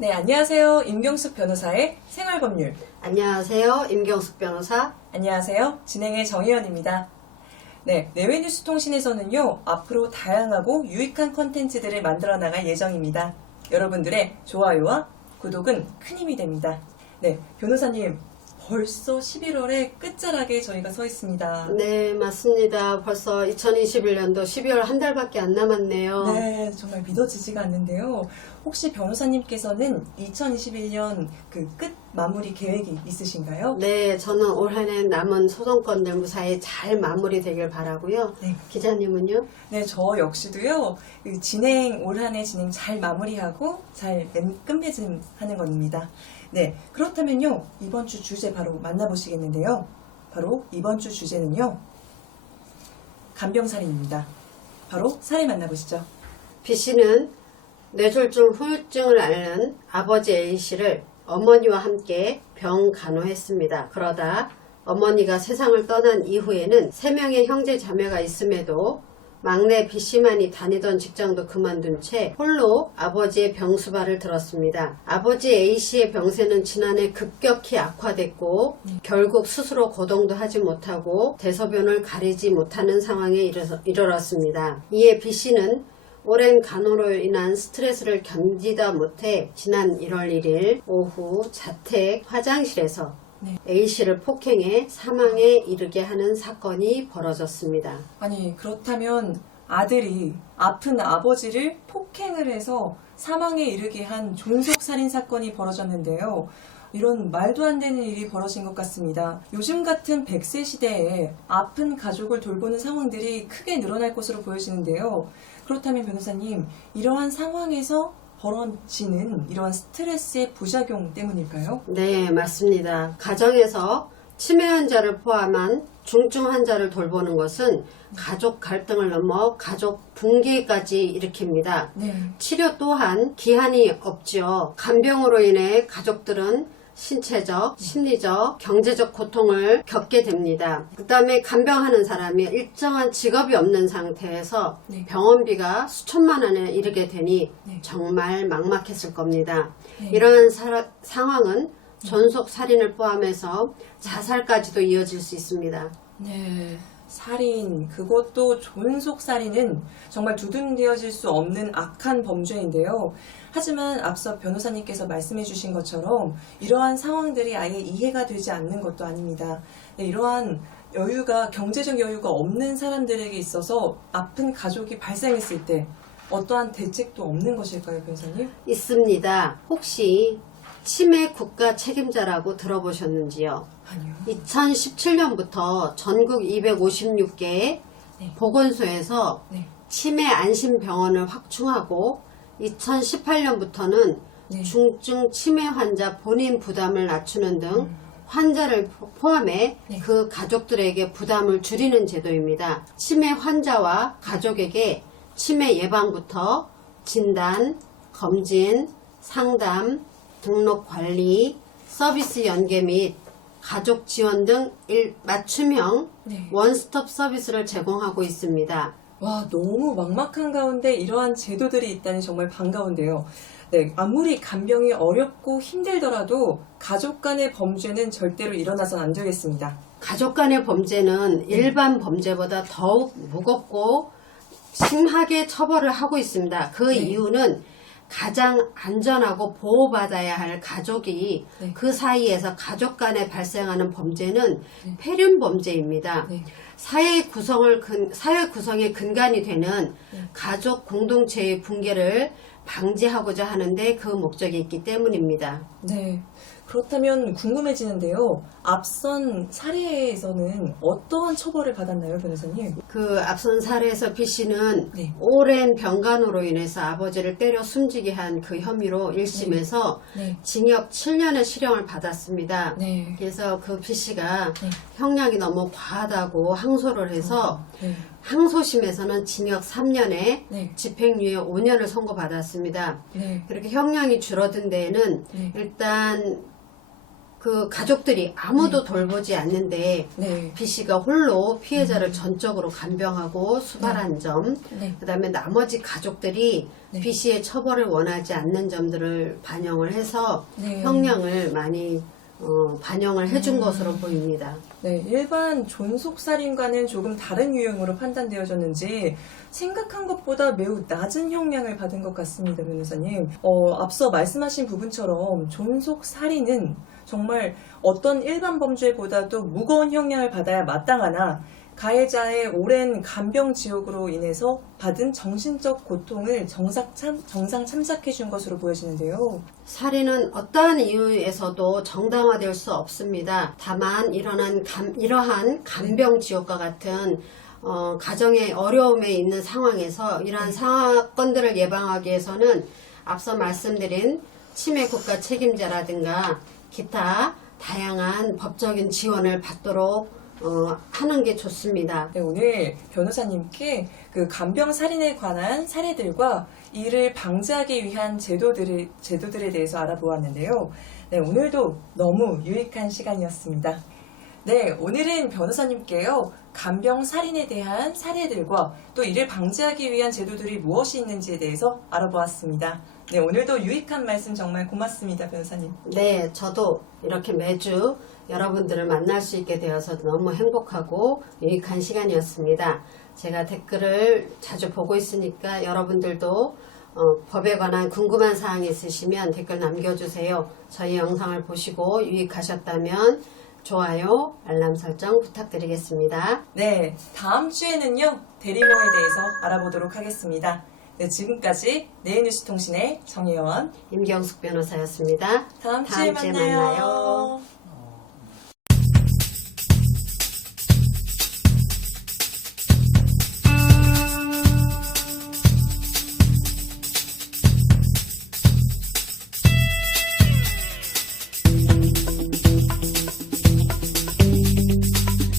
네, 안녕하세요. 임경숙 변호사의 생활법률. 안녕하세요. 임경숙 변호사. 안녕하세요. 진행의 정혜연입니다. 네, 내외뉴스통신에서는요, 앞으로 다양하고 유익한 콘텐츠들을 만들어 나갈 예정입니다. 여러분들의 좋아요와 구독은 큰 힘이 됩니다. 네, 변호사님, 벌써 11월의 끝자락에 저희가 서 있습니다. 네, 맞습니다. 벌써 2021년도 12월 한 달밖에 안 남았네요. 네, 정말 믿어지지가 않는데요. 혹시 변호사님께서는 2021년 그 끝 마무리 계획이 있으신가요? 네, 저는 올 한 해 남은 소송건들 무사히 잘 마무리되길 바라고요. 네. 기자님은요? 네, 저 역시도요, 올 한 해 진행 잘 마무리하고 잘 끝맺음하는 겁니다. 네, 그렇다면요, 이번 주 주제 바로 만나보시겠는데요. 바로 이번 주 주제는요, 간병살인입니다. 바로 사례 만나보시죠. B씨는 뇌졸중 후유증을 앓는 아버지 A씨를 어머니와 함께 병 간호했습니다. 그러다 어머니가 세상을 떠난 이후에는 3명의 형제 자매가 있음에도 막내 B씨만이 다니던 직장도 그만둔 채 홀로 아버지의 병수발을 들었습니다. 아버지 A씨의 병세는 지난해 급격히 악화됐고 결국 스스로 거동도 하지 못하고 대소변을 가리지 못하는 상황에 이르렀습니다. 이에 B씨는 오랜 간호로 인한 스트레스를 견디다 못해 지난 1월 1일 오후 자택 화장실에서 A씨를 폭행해 사망에 이르게 하는 사건이 벌어졌습니다. 아니, 그렇다면 아들이 아픈 아버지를 폭행을 해서 사망에 이르게 한 존속살인 사건이 벌어졌는데요. 이런 말도 안 되는 일이 벌어진 것 같습니다. 요즘 같은 100세 시대에 아픈 가족을 돌보는 상황들이 크게 늘어날 것으로 보여지는데요. 그렇다면 변호사님, 이러한 상황에서 벌어지는 이러한 스트레스의 부작용 때문일까요? 네, 맞습니다. 가정에서 치매 환자를 포함한 중증 환자를 돌보는 것은 가족 갈등을 넘어 가족 붕괴까지 일으킵니다. 네. 치료 또한 기한이 없죠. 간병으로 인해 가족들은 신체적, 심리적, 경제적 고통을 겪게 됩니다. 그 다음에 간병하는 사람이 일정한 직업이 없는 상태에서 네. 병원비가 수천만 원에 이르게 되니 네. 정말 막막했을 겁니다. 네. 이러한 상황은 존속살인을 포함해서 자살까지도 이어질 수 있습니다. 네, 살인, 그것도 존속살인은 정말 두둔되어질 수 없는 악한 범죄인데요. 하지만 앞서 변호사님께서 말씀해 주신 것처럼 이러한 상황들이 아예 이해가 되지 않는 것도 아닙니다. 네, 이러한 경제적 여유가 없는 사람들에게 있어서 아픈 가족이 발생했을 때 어떠한 대책도 없는 것일까요, 변호사님? 있습니다. 혹시 치매 국가 책임자라고 들어보셨는지요? 아니요. 2017년부터 전국 256개의 네. 보건소에서 네. 치매 안심병원을 확충하고 2018년부터는 네. 중증 치매 환자 본인 부담을 낮추는 등 환자를 포함해 네. 그 가족들에게 부담을 줄이는 제도입니다. 치매 환자와 가족에게 치매 예방부터 진단, 검진, 상담, 등록 관리, 서비스 연계 및 가족 지원 등 맞춤형 네. 원스톱 서비스를 제공하고 있습니다. 와, 너무 막막한 가운데 이러한 제도들이 있다니 정말 반가운데요. 네, 아무리 간병이 어렵고 힘들더라도 가족 간의 범죄는 절대로 일어나선 안 되겠습니다. 가족 간의 범죄는 일반 범죄보다 더욱 무겁고 심하게 처벌을 하고 있습니다. 그 네. 이유는 가장 안전하고 보호받아야 할 가족이 네. 그 사이에서 가족 간에 발생하는 범죄는 폐륜 범죄입니다. 네. 사회 구성의 근간이 되는 가족 공동체의 붕괴를 방지하고자 하는데 그 목적이 있기 때문입니다. 네. 그렇다면 궁금해지는데요. 앞선 사례에서는 어떠한 처벌을 받았나요, 변호사님? 그 앞선 사례에서 B씨는 네. 오랜 병간호로 인해서 아버지를 때려 숨지게 한 그 혐의로 1심에서 네. 징역 7년의 실형을 받았습니다. 네. 그래서 그 B씨가 네. 형량이 너무 과하다고 항소를 해서 네. 항소심에서는 징역 3년에 네. 집행유예 5년을 선고받았습니다. 네. 그렇게 형량이 줄어든 데에는 네. 일단 그 가족들이 아무도 돌보지 않는데 네. B 씨가 홀로 피해자를 전적으로 간병하고 수발한 점, 네. 그다음에 나머지 가족들이 네. B 씨의 처벌을 원하지 않는 점들을 반영을 해서 네. 형량을 많이 반영을 해준 것으로 보입니다. 네, 일반 존속살인과는 조금 다른 유형으로 판단되어졌는지 생각한 것보다 매우 낮은 형량을 받은 것 같습니다, 변호사님. 앞서 말씀하신 부분처럼 존속살인은 정말 어떤 일반 범죄보다도 무거운 형량을 받아야 마땅하나 가해자의 오랜 간병지옥으로 인해서 받은 정신적 고통을 정상 참작해 준 것으로 보여지는데요. 살인은 어떠한 이유에서도 정당화될 수 없습니다. 다만 이러한 간병지옥과 같은 가정의 어려움에 있는 상황에서 이러한 사건들을 예방하기 위해서는 앞서 말씀드린 치매 국가 책임자라든가 기타 다양한 법적인 지원을 받도록 하는 게 좋습니다. 네, 오늘 변호사님께 그 간병 살인에 관한 사례들과 이를 방지하기 위한 제도들에 대해서 알아보았는데요. 네, 오늘도 너무 유익한 시간이었습니다. 네, 오늘은 변호사님께요, 간병 살인에 대한 사례들과 또 이를 방지하기 위한 제도들이 무엇이 있는지에 대해서 알아보았습니다. 네, 오늘도 유익한 말씀 정말 고맙습니다, 변호사님. 네, 저도 이렇게 매주 여러분들을 만날 수 있게 되어서 너무 행복하고 유익한 시간이었습니다. 제가 댓글을 자주 보고 있으니까 여러분들도 법에 관한 궁금한 사항이 있으시면 댓글 남겨주세요. 저희 영상을 보시고 유익하셨다면 좋아요, 알람 설정 부탁드리겠습니다. 네, 다음 주에는요, 대리모에 대해서 알아보도록 하겠습니다. 네, 지금까지 내일뉴스통신의 정혜원, 임경숙 변호사였습니다. 다음 주에 만나요.